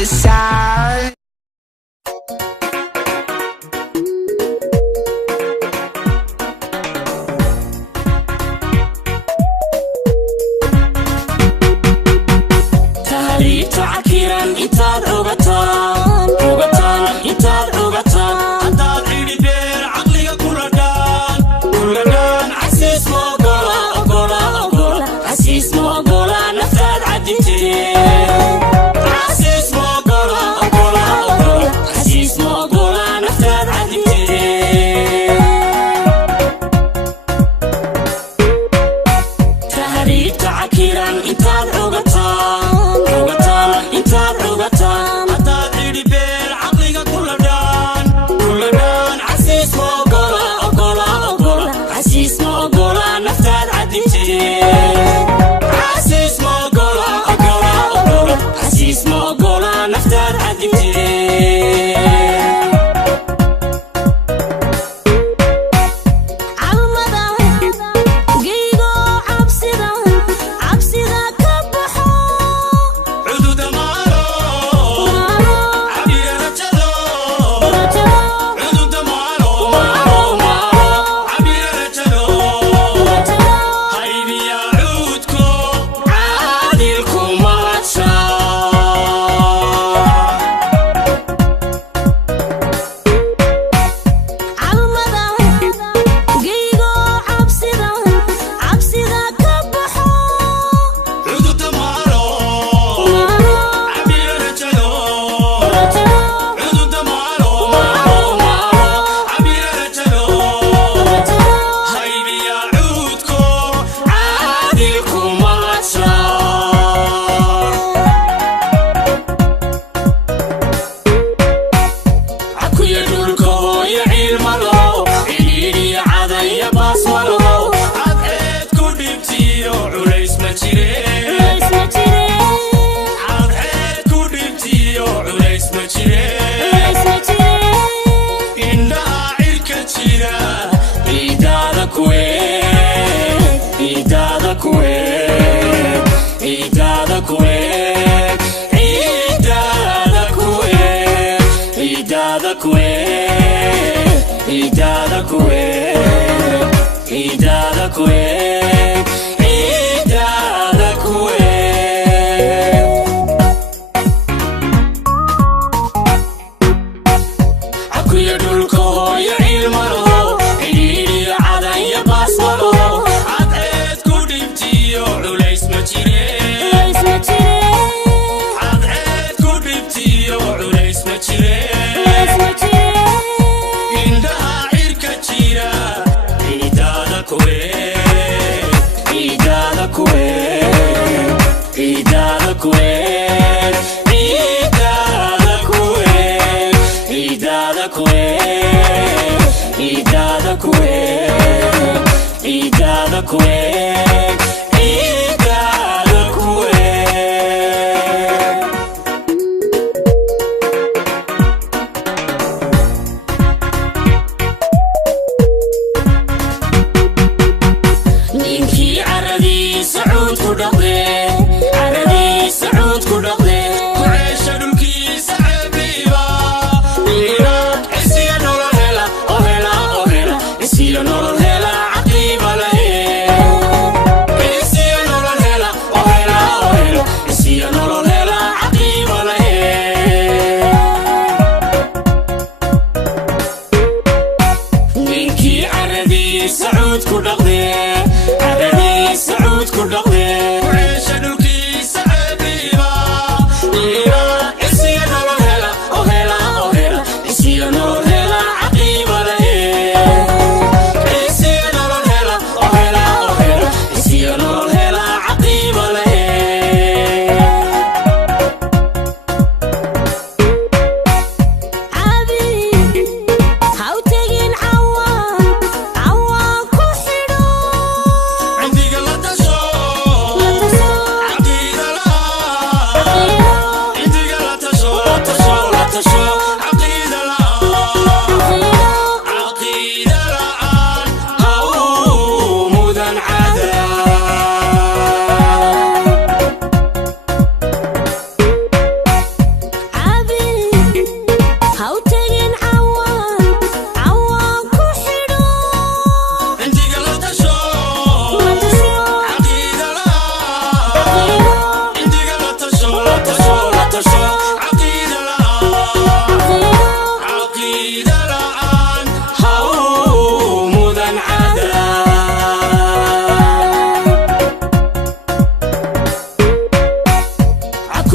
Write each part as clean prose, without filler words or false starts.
other side. تهريبتو عكيرا إنتاد عوغتان إنتاد عوغتان هداد عيدي بير عقليga كلدان عسيس مو أقولا عسيس مو أقولا نفتاد عدينتي عسيس مو أقولا عسيس مو أقولا نفتاد عدينتي تهريبتو عكيرا إنتاد عوغتان إنتاد عوغتان هداد عيدي بير عقليga كلدان عسيس مو أقولا عسيس مو أقولا نفتاد عدينتي عسيس مو أقولا عسيس مو أقولا نفتاد عدينتي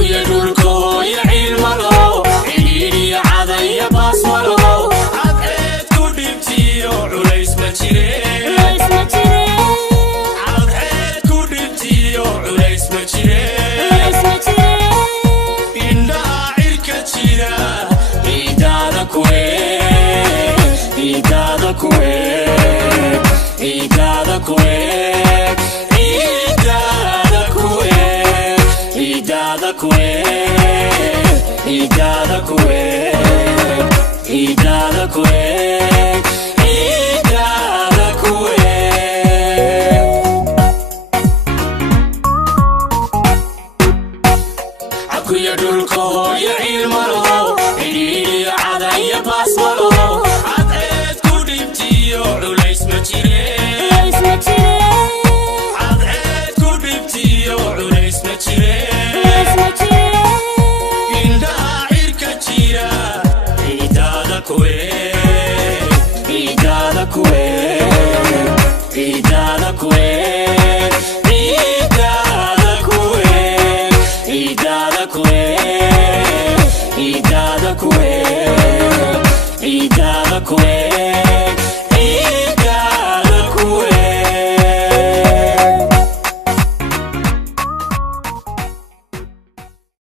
akuya dhulka hooyo cilmalo cidhiidhi cada iyo baas malo cadceed ku dhibtiyo culays ma jire cadceed ku dhibtiyo culays ma jire indhaha cirka jira ciidaada kuweeg ciidaada kuweeg ciidaada kuweeg ciidaada kuweeg ciidaada kuweeg ciidaada kuweeg ciidaada kuweeg ciidaada kuweeg akuya dhulka hooyo cilmalo cidhiidhi cada iyo baas malo cadceed ku dhibtiyo culays ma jire cadceed ku dhibtiyo culays ma jire indhaha cirka jira ciidaada kuweeg ciidaada kuweeg ciidaada kuweeg ciidaada kuweeg ciidaada kuweeg